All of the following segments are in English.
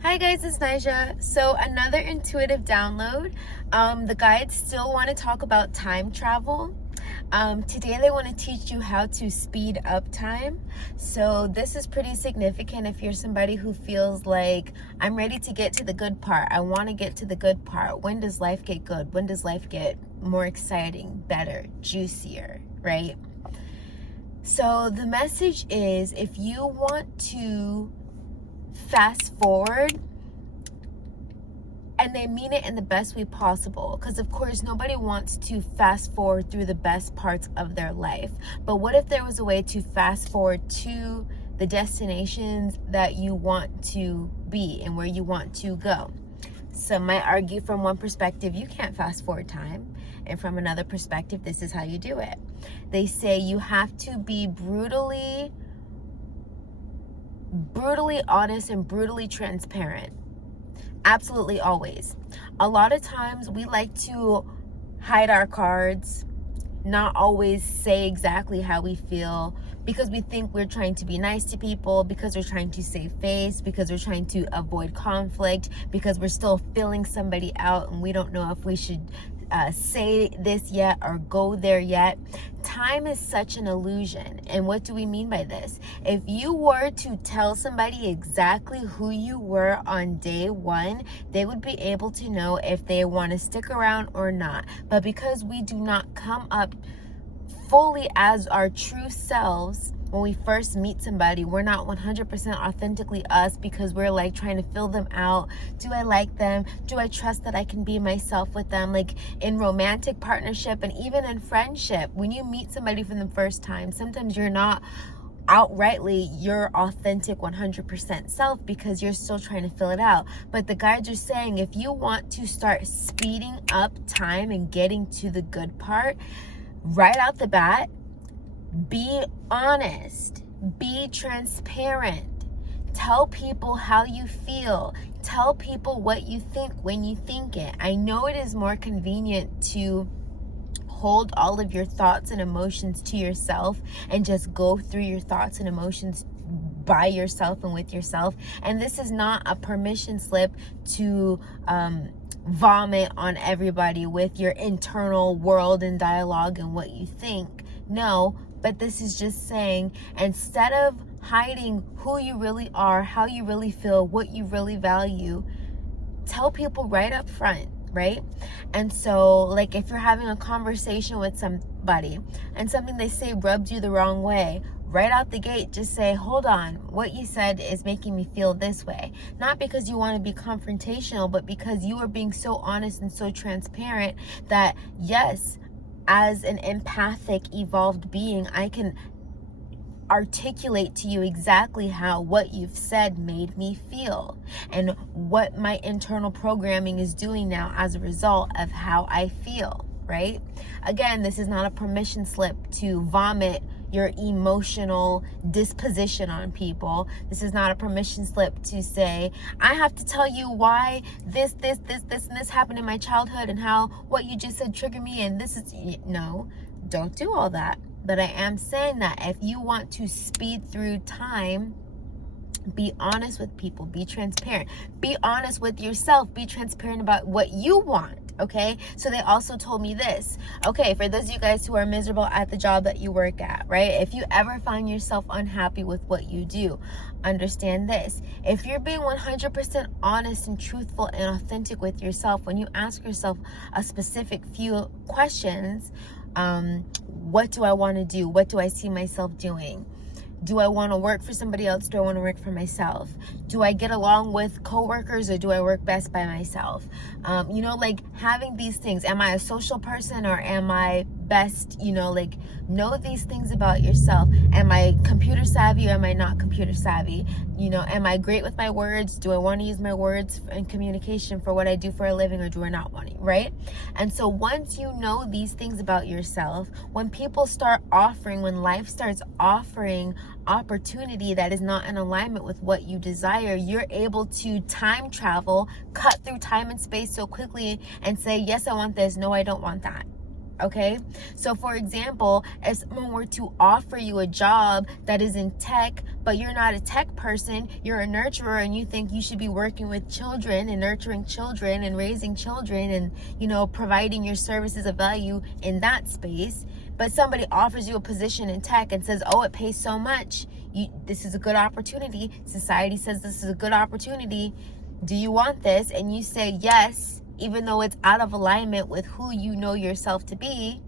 Hi guys, it's Nija. So another intuitive download. The guides still want to talk about time travel. Today they want to teach you how to speed up time. So this is pretty significant if you're somebody who feels like, I'm ready to get to the good part. I want to get to the good part. When does life get good? When does life get more exciting, better, juicier, right? So the message is, if you want to fast forward, and they mean it in the best way possible, because of course nobody wants to fast forward through the best parts of their life, but what if there was a way to fast forward to the destinations that you want to be and where you want to go? Some might argue from one perspective you can't fast forward time, and from another perspective this is how you do it. They say you have to be brutally honest and brutally transparent. Absolutely, always. A lot of times we like to hide our cards, not always say exactly how we feel, because we think we're trying to be nice to people, because we're trying to save face, because we're trying to avoid conflict, because we're still filling somebody out and we don't know if we should say this yet or go there yet. Time is such an illusion. And what do we mean by this? If you were to tell somebody exactly who you were on day one, they would be able to know if they want to stick around or not. But because we do not come up fully as our true selves when we first meet somebody, we're not 100% authentically us, because we're like trying to fill them out. Do I like them? Do I trust that I can be myself with them? Like in romantic partnership and even in friendship, when you meet somebody for the first time, sometimes you're not outrightly your authentic 100% self, because you're still trying to fill it out. But the guides are saying, if you want to start speeding up time and getting to the good part right out the bat, be honest, be transparent, tell people how you feel, tell people what you think when you think it. I know it is more convenient to hold all of your thoughts and emotions to yourself and just go through your thoughts and emotions by yourself and with yourself. And this is not a permission slip to vomit on everybody with your internal world and dialogue and what you think. No, but this is just saying, instead of hiding who you really are, how you really feel, what you really value, tell people right up front, right? And so, like, if you're having a conversation with somebody and something they say rubs you the wrong way, right out the gate, just say, hold on, what you said is making me feel this way. Not because you want to be confrontational, but because you are being so honest and so transparent that, yes, as an empathic, evolved being, I can articulate to you exactly how what you've said made me feel and what my internal programming is doing now as a result of how I feel, right? Again, this is not a permission slip to vomit your emotional disposition on people. This is not a permission slip to say, I have to tell you why this and this happened in my childhood and how what you just said triggered me, and this is, no, don't do all that. But I am saying that if you want to speed through time, be honest with people, be transparent, be honest with yourself, be transparent about what you want. Okay, so they also told me this. Okay, for those of you guys who are miserable at the job that you work at, right? If you ever find yourself unhappy with what you do, understand this. If you're being 100% honest and truthful and authentic with yourself, when you ask yourself a specific few questions, what do I want to do? What do I see myself doing? Do I want to work for somebody else? Do I want to work for myself? Do I get along with coworkers, or do I work best by myself? Like having these things. Am I a social person, or am I best, know these things about yourself. Am I computer savvy, or am I not computer savvy? Am I great with my words? Do I want to use my words in communication for what I do for a living, or do I not want to, right? And so once you know these things about yourself, when people start offering, when life starts offering opportunity that is not in alignment with what you desire, you're able to time travel, cut through time and space so quickly and say, yes, I want this. No, I don't want that. Okay, so for example, if someone were to offer you a job that is in tech, but you're not a tech person, you're a nurturer, and you think you should be working with children and nurturing children and raising children and, providing your services of value in that space. But somebody offers you a position in tech and says, oh, it pays so much. This is a good opportunity. Society says this is a good opportunity. Do you want this? And you say yes, even though it's out of alignment with who you know yourself to be.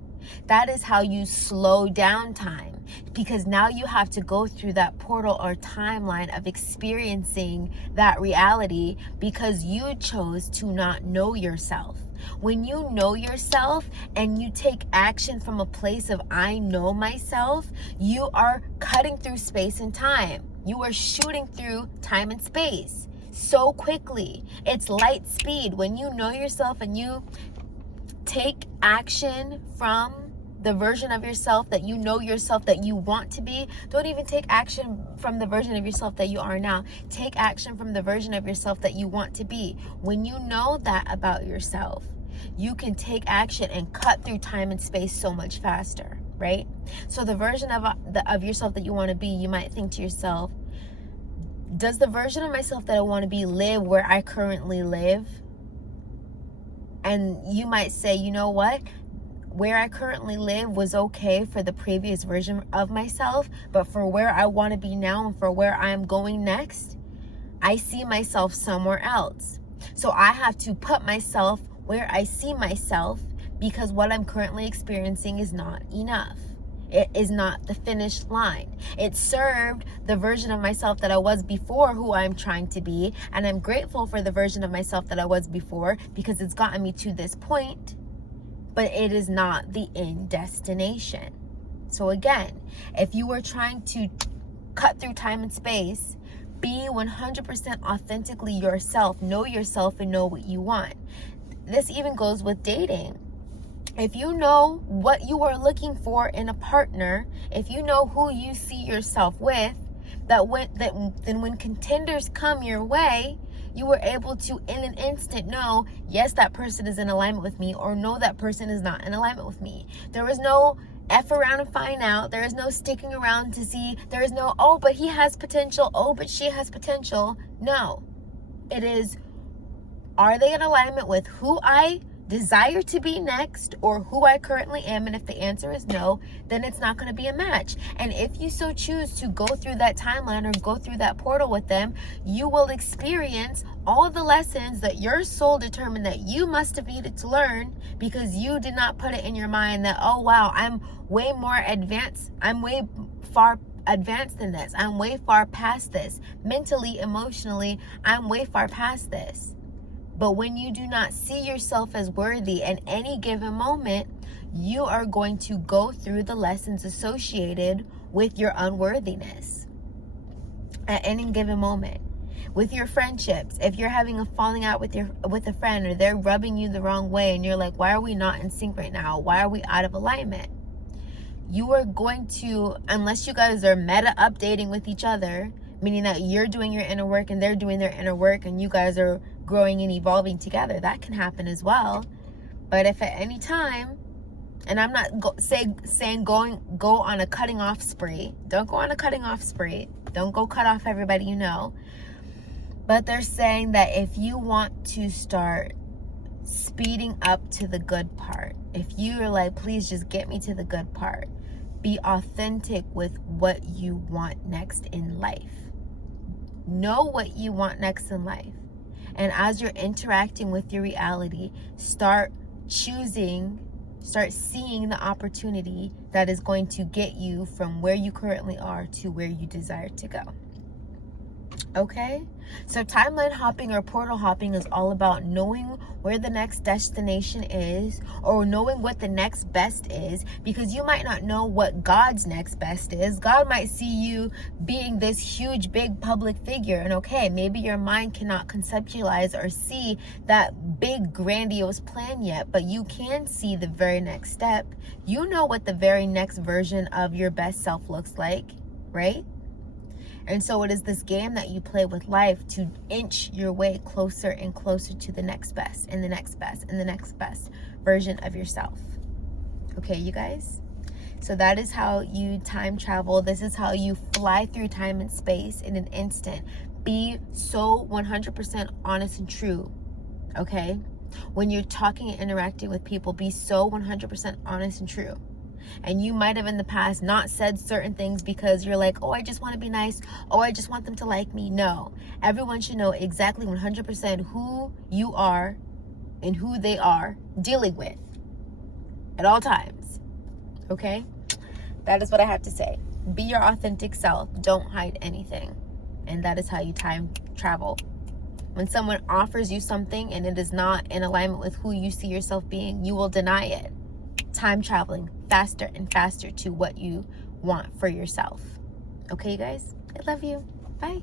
That is how you slow down time, because now you have to go through that portal or timeline of experiencing that reality because you chose to not know yourself. When you know yourself and you take action from a place of I know myself, you are cutting through space and time. You are shooting through time and space so quickly. It's light speed. When you know yourself and you take action from the version of yourself that you know yourself that you want to be. Don't even take action from the version of yourself that you are now. Take action from the version of yourself that you want to be. When you know that about yourself, you can take action and cut through time and space so much faster, right? So the version of yourself that you want to be, you might think to yourself, does the version of myself that I want to be live where I currently live? And you might say, you know what? Where I currently live was okay for the previous version of myself, but for where I want to be now and for where I'm going next, I see myself somewhere else. So I have to put myself where I see myself, because what I'm currently experiencing is not enough. It is not the finish line. It served the version of myself that I was before who I'm trying to be, and I'm grateful for the version of myself that I was before because it's gotten me to this point, but it is not the end destination. So again, if you were trying to cut through time and space, be 100% authentically yourself, know yourself and know what you want. This even goes with dating. If you know what you are looking for in a partner, if you know who you see yourself with, then when contenders come your way, you were able to in an instant know, yes, that person is in alignment with me, or no, that person is not in alignment with me. There is no F around and find out. There is no sticking around to see. There is no, oh, but he has potential. Oh, but she has potential. No. It is, are they in alignment with who I desire to be next or who I currently am? And if the answer is no, then it's not going to be a match. And if you so choose to go through that timeline or go through that portal with them, you will experience all of the lessons that your soul determined that you must have needed to learn, because you did not put it in your mind that, oh wow, I'm way more advanced, I'm way far advanced than this, I'm way far past this, mentally, emotionally, I'm way far past this. But when you do not see yourself as worthy at any given moment, you are going to go through the lessons associated with your unworthiness at any given moment. With your friendships, if you're having a falling out with a friend, or they're rubbing you the wrong way and you're like, why are we not in sync right now? Why are we out of alignment? You are going to, unless you guys are meta updating with each other, meaning that you're doing your inner work and they're doing their inner work and you guys are growing and evolving together, that can happen as well. But if at any time, and I'm not saying go on a cutting off spree, don't go on a cutting off spree, don't go cut off everybody you know, but they're saying that if you want to start speeding up to the good part, if you're like, please just get me to the good part, be authentic with what you want next in life. Know what you want next in life. And as you're interacting with your reality, start seeing the opportunity that is going to get you from where you currently are to where you desire to go. Okay? So timeline hopping or portal hopping is all about knowing where the next destination is, or knowing what the next best is, because you might not know what God's next best is. God might see you being this huge, big public figure, and okay, maybe your mind cannot conceptualize or see that big, grandiose plan yet, but you can see the very next step. You know what the very next version of your best self looks like, right? And so it is this game that you play with life to inch your way closer and closer to the next best and the next best and the next best version of yourself. Okay, you guys? So that is how you time travel. This is how you fly through time and space in an instant. Be so 100% honest and true, okay? When you're talking and interacting with people, be so 100% honest and true. And you might have in the past not said certain things because you're like, oh, I just want to be nice. Oh, I just want them to like me. No, everyone should know exactly 100% who you are and who they are dealing with at all times. Okay? That is what I have to say. Be your authentic self. Don't hide anything. And that is how you time travel. When someone offers you something and it is not in alignment with who you see yourself being, you will deny it. Time traveling faster and faster to what you want for yourself. Okay, guys? I love you. Bye.